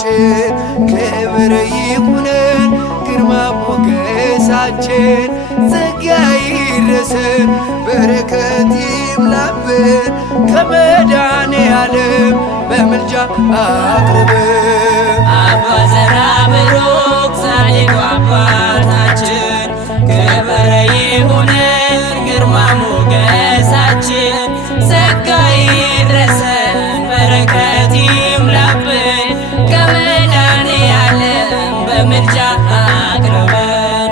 አባታችን ክብር ይሁነን ግርማ ሞገሳችን ጸጋ ይድረሰን በረከት ይምላብን ከመድኃኔዓለም በምልጃ አቅርበን አባ ዘራብሩክ ጻድቁ አባታችን ክብር ይሁነን ግርማ ሞገሳችን ጸጋ ይድረሰን በረከት ይምላብን ከመድኃኔዓለም በምልጃ አቅርበን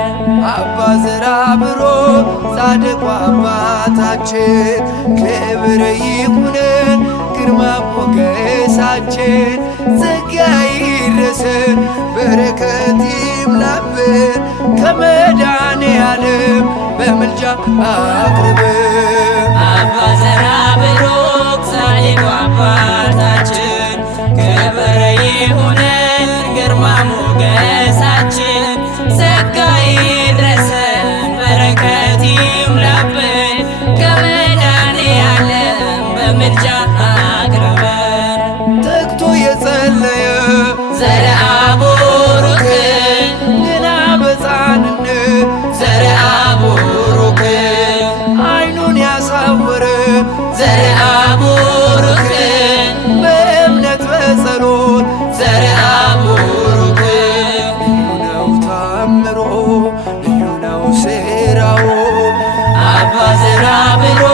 አባ ዘራብሩክ ጻድቁ አባታችን ክብር ይሁነን ግርማ ሞገሳችን ጸጋ ይድረሰን በረከት ይምላብን ከመድኃኔዓለም በምልጃ አቅርበን አባ ዘራብሩክ ጻድቁ አባታችን ክብር ይሁነን ግርማ ሞገሳችን ጸጋ ይድረሰን በረከት ይምላብን ከመድኃኔዓለም በምልጃ አቅርበን ተግቶ የጸለየ ዘርአቡሩክ ገና በሕፃንነት ዘርአቡሩክ ዓይኑን ያሳወረ ዘርአቡሩክ በእምነት በጸሎት ዘርአቡሩክ ልዩ ነው ታምሮ ልዩ ነው ሥራው አባ ዘራብሩክ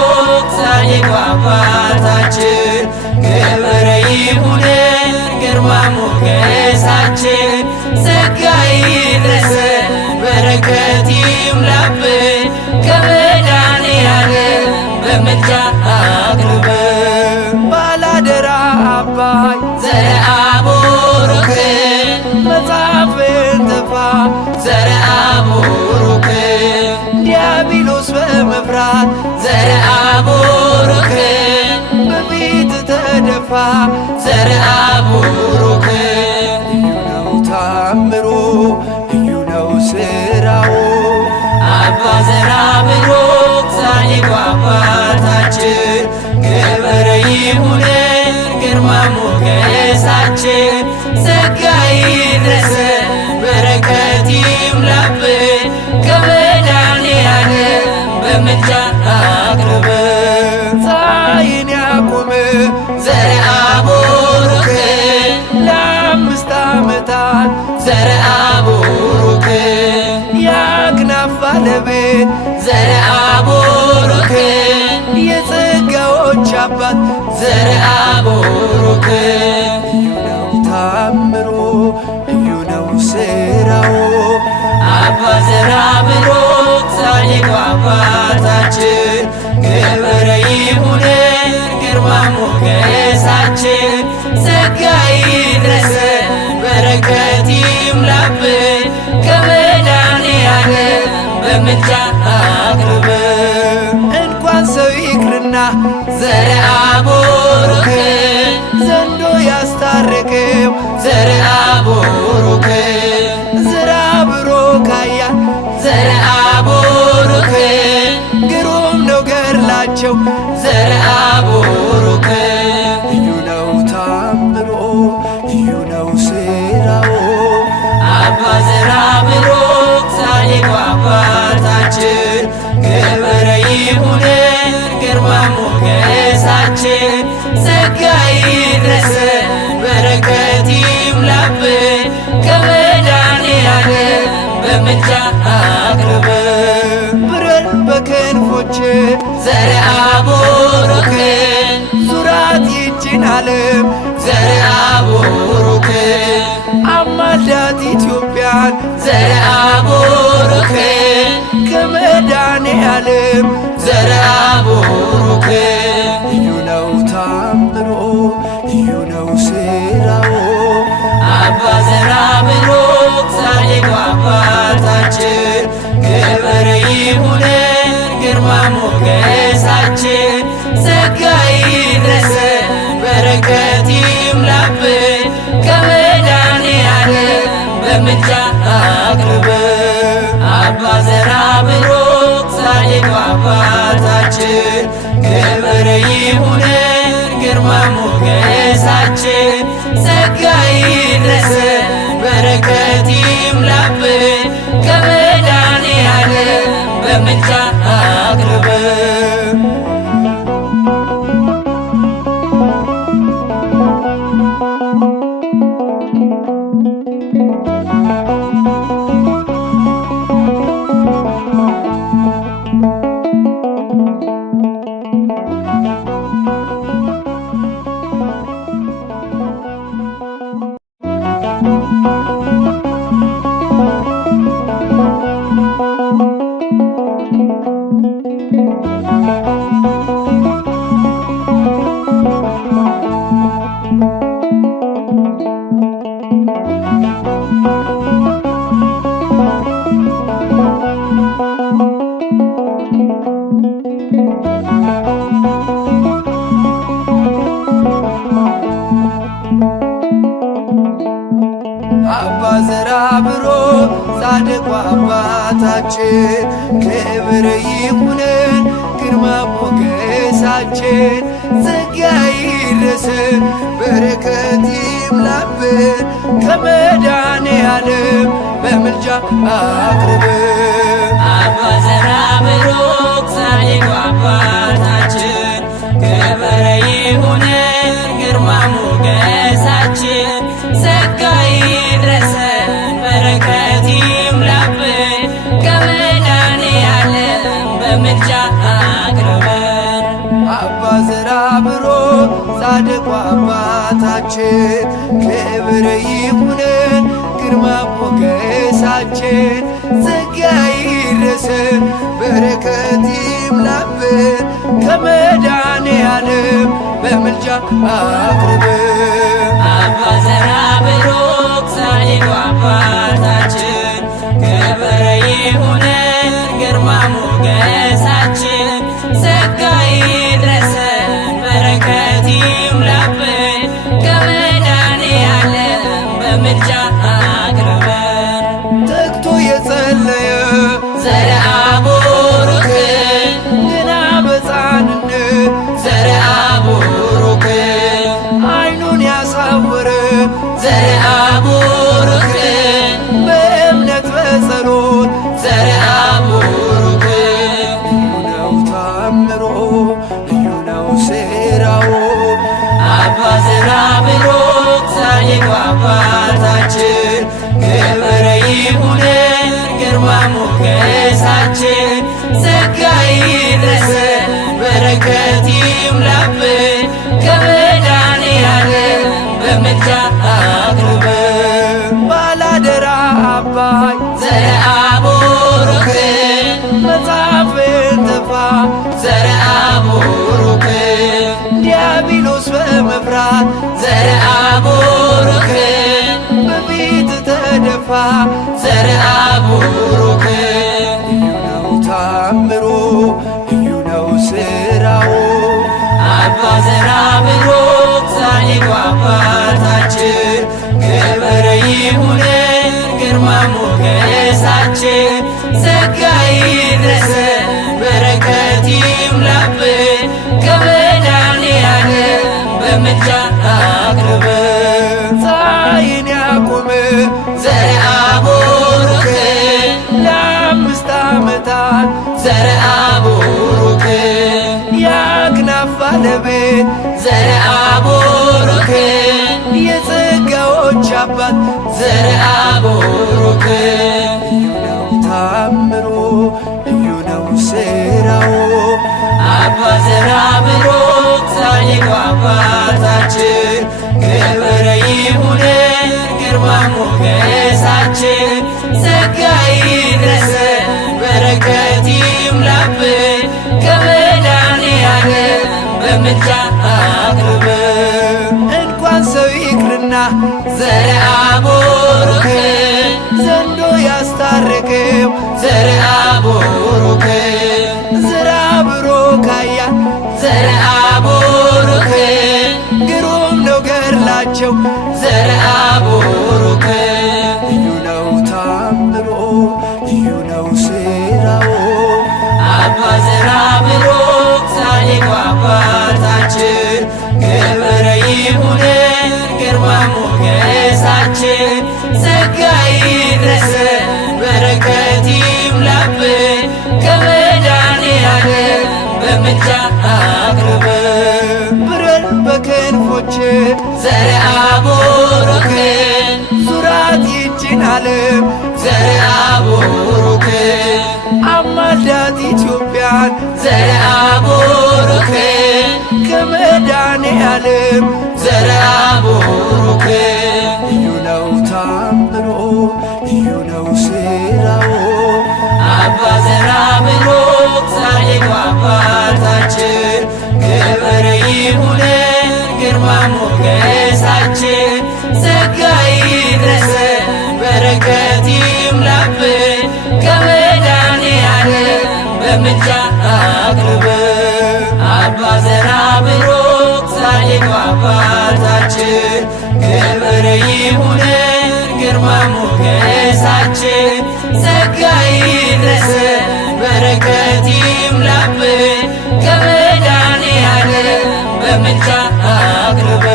ጻድቁ አባታችን ክብር ይሁነን ግርማ ሞገሳችን ጸጋ ይድረሰን በረከት ይምላብን ከመድኃኔዓለም በምልጃ አቅርበን ባላደራ አባይ ዘርአቡሩክ መጽሐፍን ተፋ ዘርአቡሩክ ዲያብሎስ በመፍራት ዘርአቡሩክ በፊት ተደፋ ዘርአቡሩክ ልዩ ነው ታምሮ ልዩ ነው ሥራው አባ ዘራብሩክ ጻድቁ አባታችን ክብር ይሁነን ግርማ ሞገሳችን ጸጋ ይድረሰን በረከት ይምላብን ከመድኃኔዓለም በምልጃ አቅርበን ፀሐይን ያቆመ ዘርአቡሩክ ለ5 ዓመታት ዘርአቡሩክ የአክናፍ ባለቤት ዘርአቡሩክ የጸጋዎች አባት ዘርአቡሩክ ልዩ ነው ታምሮ ልዩ ነው ሥራው አባ ዘራብሩክ ጻድቁ አባታችን ክብር ይሁነን ግርማ ሞገሳችን ጸጋ ይድረሰን በረከት ይምላብን ከመድኃኔዓለም በምልጃ አቅርበን እንኳን ሰው ይቅርና ዘርአቡሩክ ዘንዶ ያስታረቀው ዘርአቡሩክ ዘራብሩክ ኃያል ዘርአቡሩክ ግሩም ነው ገድላቸው ዘርአቡሩክ ልዩ ነው ታምሮ ልዩ ነው ሥራው አባ ዘራብሩክ ጻድቁ አባታችን ክብር ይሁነን ግርማ ሞገሳችን ጸጋ ይድረሰን በረከት ይምላብን ከመድኃኔዓለም በምልጃ አቅርበን ብረር በክንፎች ዘርአቡሩክ ዙራት ይችን ዓለም ዘርአቡሩክ አማልዳት ኢትዮጵያን ዘርአቡሩክ ከመድኃኔዓለም ዘርአቡሩክ ልዩ ነው ታምሮ ልዩ ነው ሥራው አባ ዘራብሩክ ጻድቁ አባታችን ክብር ይሁነን ግርማ ሞገሳችን ጸጋ ይድረሰን በረከት ይምላብን ከመድኃኔዓለም በምልጃ አቅርበን አባ ዘራብሩክ ጻድቁ አባታችን ክብር ይሁነን ግርማ ሞገሳችን ጸጋ ይድረሰን በምልጃ አቅርበን አባ ዘራብሩክ ጻድቁ አባታችን ክብር ይሁነን ግርማ ሞገሳችን ጸጋ ይድረሰን በረከት ይምላብን ከመድኃኔዓለም በምልጃ አቅርበን አባ ዘራብሩክ ጻድቁ አባታችን ክብር ይሁነን ግርማ ሞገሳችን ጸጋ ይድረሰን በረከት ይምላብን ከመድኃኔዓለም በምልጃ አቅርበን አባ ዘራብሩክ ጻድቁ አባታችን ክብር ይሁነን ግርማ ሞገሳችን ጸጋ ይድረሰን በረከት ይምላብን ከመድኃኔዓለም በምልጃ አቅርበን አባ ዘራብሩክ ጻድቁ አባታችን ክብር ይሁነን ግርማ ሞገሳችን ጸጋ ይድረሰን በረከት ይምላብን ከመድኃኔዓለም በምልጃ አቅርበን ተግቶ የጸለየ ዘርአ ቡሩክ ገና በሕፃንነት ዘርአ ቡሩክ ዓይኑን ያሳወረ ዘርአ ቡሩክ በእምነት በጸሎት ዘርአ ቡሩክ ልዩ ነው ታምሮ ልዩ ነው ሥራው አባ ዘራብሩክ ጻድቁ አባታችን ክብር ይሁነን ግርማ ሞገሳችን ጸጋ ይድረሰን በረከት ይምላብን ከመድኃኔዓለም በምልጃ አቅርበን ባላደራ አባይ ዘርአ ቡሩክ መጽሐፍን ተፋ ዘርአ ቡሩክ ዲያብሎስ በመፍራት ዘርአ ቡሩክ በፊት ተደፋ ዘርአ ቡሩክ ልዩ ነው ታምሮ ልዩ ነው ሥራው አባ ዘራብሩክ ጻድቁ አባታችን ክብር ይሁነን ግርማ ሞገሳችን ጸጋ ይድረሰን በረከት ይምላብን ከመድኃኔዓለም በምልጃ አቅርበን ፀሐይን ያቆመ ዘርአ ቡሩክ ለ5 ዓመታት ዘርአ ቡሩክ የአክናፍ ባለቤት ዘርአ ቡሩክ የጸጋዎች አባት ዘርአ ቡሩክ ልዩ ነው ታምሮ ልዩ ነው ሥራው አባ ዘራብሩክ ጻድቁ አባታችን ክብር ይሁነን ግርማ ሞገሳችን ጸጋ ይድረሰን በረከት ይምላብን ከመድኃኔዓለም በምልጃ አቅርበን እንኳን ሰው ይቅርና ዘርአ ቡሩክ ዘንዶ ያስታረቀው ዘርአ ቡሩክ ዘራብሩክ ኃያል ዘርአ ቡሩክ ግሩም ነው ገድላቸው ዘርአ ቡሩክ ልዩ ነው ታምሮ ልዩ ነው ሥራው አባ ዘራብሩክ ጻድቁ አባታችን ክብር ይሁነን ግርማ ሞገሳችን ጸጋ ይድረሰን በረከት ይምላብን በምልጃ አቅርብ ብረር በክንፎች ዘርአ ቡሩክ ዙራት ይችን ዓለም ዘርአ ቡሩክ አማልዳት ኢትዮጵያን ዘርአ ቡሩክ ከመድኃኔዓለም ዘርአ ቡሩክ ልዩ ነው ታምሮ ልዩ ነው ሥራው አባ ዘርአ ቡሩክ ጻድቁ አባታችን ክብር ይሁነን ግርማ ሞገሳችን ጸጋ ይድረሰን በረከት ይምላብን ከመድኃኔዓለም በምልጃ አቅርብ አባ ዘርአ ቡሩክ ጻድቁ አባታችን ክብር ይሁነን ግርማ ሞገሳችን ጸጋ ይድረሰን በረከት ይምላብን ከመድኃኔዓለም በምልጃ አቅርብ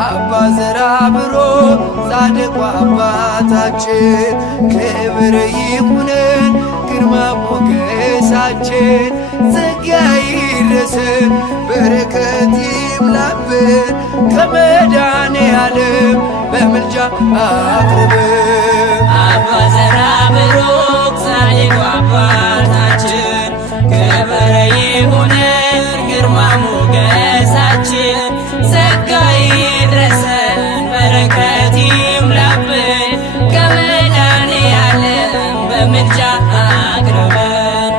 አባ ዘርአ ቡሩክ ጻድቁ አባታችን ክብር ይሁነን ግርማ ሞገሳችን ጸጋ ይድረሰን በረከት ይምላብን ከመድኃኔዓለም በምልጃ አቅርብ አባ ዘርአ ቡሩክ ጻድቁ አባታችን ክብር ይሁነን ግርማ ሞገሳችን ጸጋ ይድረሰን በረከት ይምላብን ከመድኃኔዓለም በምልጃ አቅርበን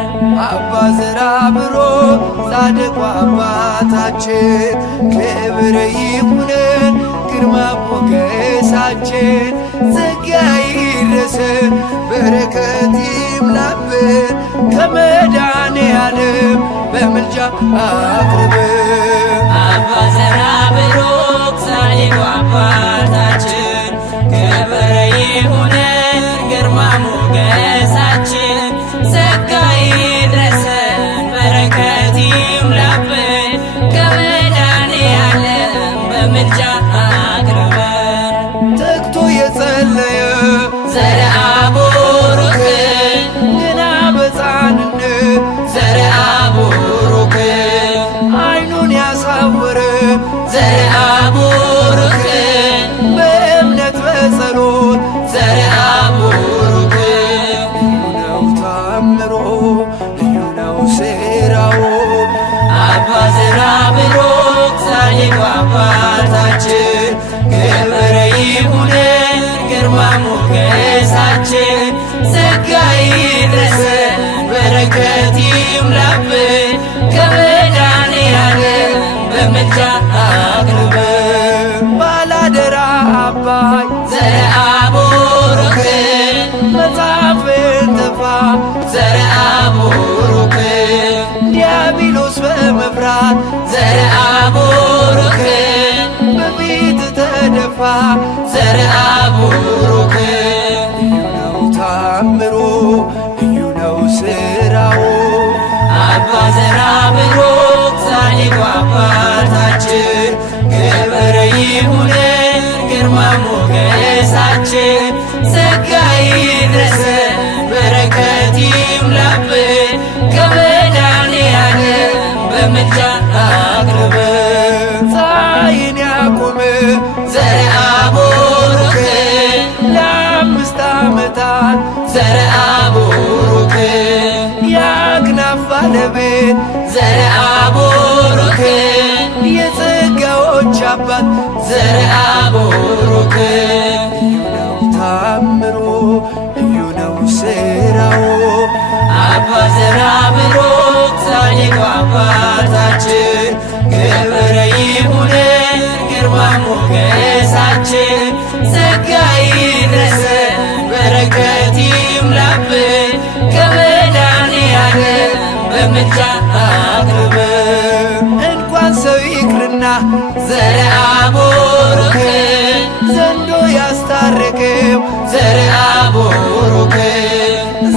አባ ዘርአ ቡሩክ ጻድቁ አባታችን ክብር ይሁነን ግርማ ሞገሳችን ጸጋ ይድረሰን በረከት ይምላብን ከመድኃኔዓለም በምልጃ አቅርብ አባ ዘርአ ቡሩክ ጻድቁ አባታችን ክብር ይሁነን ግርማ ሞገሳችን ጸጋ ይድረሰን በረከት ይምላብን ከመድኃኔዓለም በምልጃ አቅርበን ተግቶ የጸለየ ዘርአ ቡሩክ ገና በሕፃንነት ዘርአ ቡሩክ ዓይኑን ያሳወረ ዘርአ ቡሩክ በእምነት በጸሎት ዘርአ ቡሩክ ልዩ ነው ታምሮ ልዩ ነው ሥራው አባ ዘርአ ቡሩክ ጻድቁ አባታችን ክብር ይሁነን ግርማ ሞገሳችን ጸጋ ይድረሰን በረከት ይምላብን ከመድኃኔዓለም በምልጃ አቅርብ ባላደራ አባይ ዘርአ ቡሩክ መጽሐፍን ተፋ ዘርአ ቡሩክ ዲያብሎስ በመፍራት ዘርአ ቡሩክ በፊት ተደፋ ዘርአ ቡሩክ ልዩ ነው ታምሮ ልዩ ነው ሥራው አባ ዘርአ ቡሩክ ጻድቁ አባታችን ክብር ይሁነን ግርማ ሞገሳችን ጸጋ ይድረሰን በረከት ይምላብን ከመድኃኔዓለም በምልጃ አቅርብ ፀሐይን ያቆመ ዘርአ ቡሩክ ለ5 ዓመታት ዘርአ ቡሩክ የአክናፍ ባለቤት ዘርአ ቡሩክ የጸጋዎች አባት ዘርአ ቡሩክ ልዩ ነው ታምሮ ልዩ ነው ሥራው አባ ዘርአ ቡሩክ ጻድቁ አባታችን ክብር ይሁነን ግርማ ሞገሳችን ጸጋ ይድረሰን በረከት ይምላብን ከመድኃኔዓለም በምልጃ አቅርብ እንኳን ሰው ይቅርና ዘርአ ቡሩክ ዘንዶ ያስታረቀው ዘርአ ቡሩክ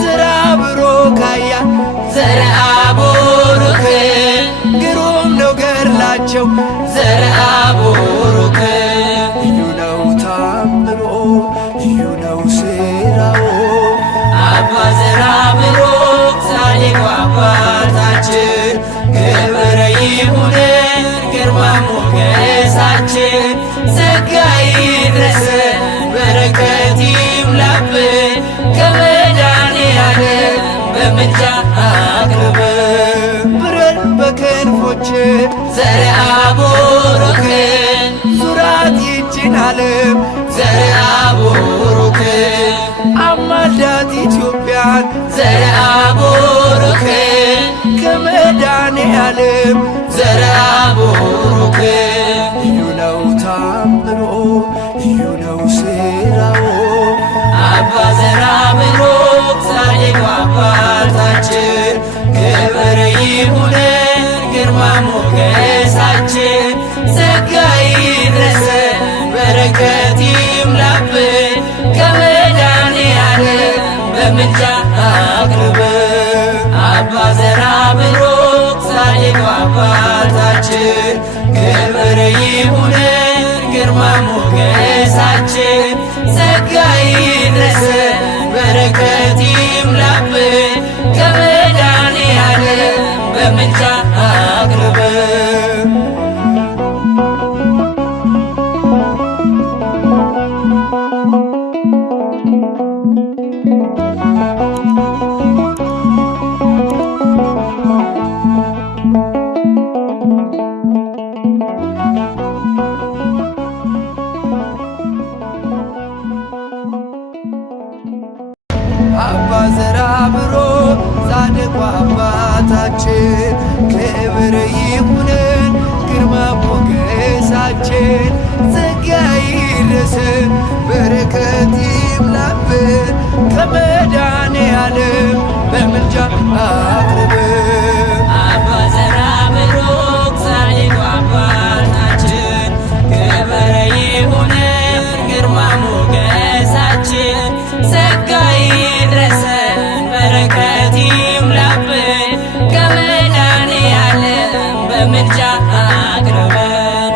ዘርአ ቡሩክ አያ ዘርአ ቡሩክ ናቸው ዘርአ ቡሩክ ልዩ ነው ታምሮ ልዩ ነው ስራው አባ ዘርአ ቡሩክ ጻድቁ አባታችን ክብር ይሁንን ግርማ ሞገሳችን ጸጋ ይድረሰን በረከት ይምላብን ከመድኃኔዓለም በምልጃ አቅርበን ብረን በክንፎች ዘርአ ቡሩክ ዙራት ይችን ዓለም ዘርአ ቡሩክ አማልዳት ኢትዮጵያን ዘርአ ቡሩክ ከመድኃኔዓለም ዘርአ ቡሩክ ልዩ ነው ታምሮ ልዩ ነው ስራው አባ ዘርአ ቡሩክ ጻድቁ አባታችን ክብር ይሁንን ግርማ ሞገሳችን ጸጋ ይድረሰን በረከት ይምላብን ከመድኃኔዓለም በምልጃ አቅርበን አባ ዘርአ ቡሩክ ጻድቁ አባታችን ክብር ይሁንን ግርማ ሞገሳችን ጸጋ ይድረሰን በረከት ይምላብን ከመድኃኔዓለም በምልጃ አቅርበን አባ ዘርአ ቡሩክ ጻድቁ አባታችን ክብር ይሁንን ግርማ ሞገሳችን ጸጋ ይድረሰን በረከት ይምላብን ከመድኃኔዓለም በምልጃ አቅርበን አባ ዘርአ ቡሩክ ጻድቁ አባታችን ክብር ይሁንን ግርማ ሞገሳችን ጸጋ ይድረሰን በረከት ይምላብን ከመድኃኔዓለም በምልጃ አቅርበን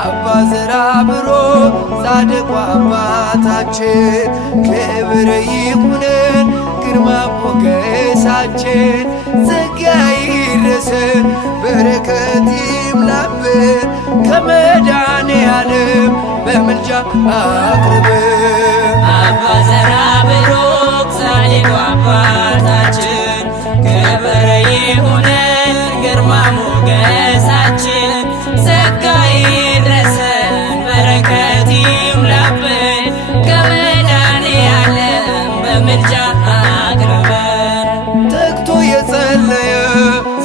አባ ዘርአ ቡሩክ ጻድቁ አባታችን ክብር ይሁንን ግርማ ሞገሳችን ጸጋ ይድረሰን በረከት ይምላብን ከመድኃኔዓለም በምልጃ አቅርበን አባ ዘርአ ቡሩክ ጻድቁ አባታችን ክብር ይሁንን ግርማ ሞገሳችን ጸጋ ይድረሰን በረከት ይምላብን ከመድኃኔዓለም በምልጃ አቅርበን ተግቶ የጸለየ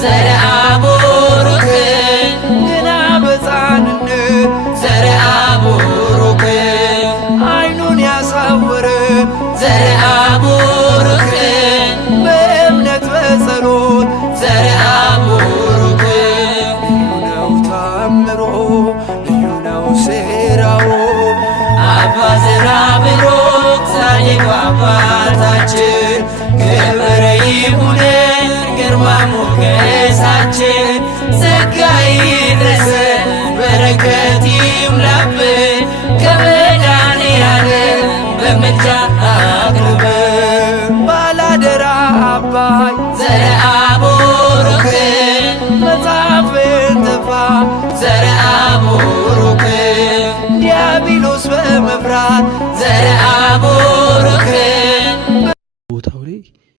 ዘርአ ቡሩክ ገና በሕፃንነት ዘርአ ቡሩክ ዓይኑን ያሳወረ ዘርአ ቡሩክ በእምነት በጸሎት ዘርአ ቡሩክ ልዩ ነው ታምሮ ልዩ ነው ስራው አባ ዘርአ ቡሩክ ጻድቁ አባታችን ክብር ይሁንን ግርማ ሞገሳችን ጸጋ ይድረሰን በረከት ይምላብን ከመድኃኔዓለም በምልጃ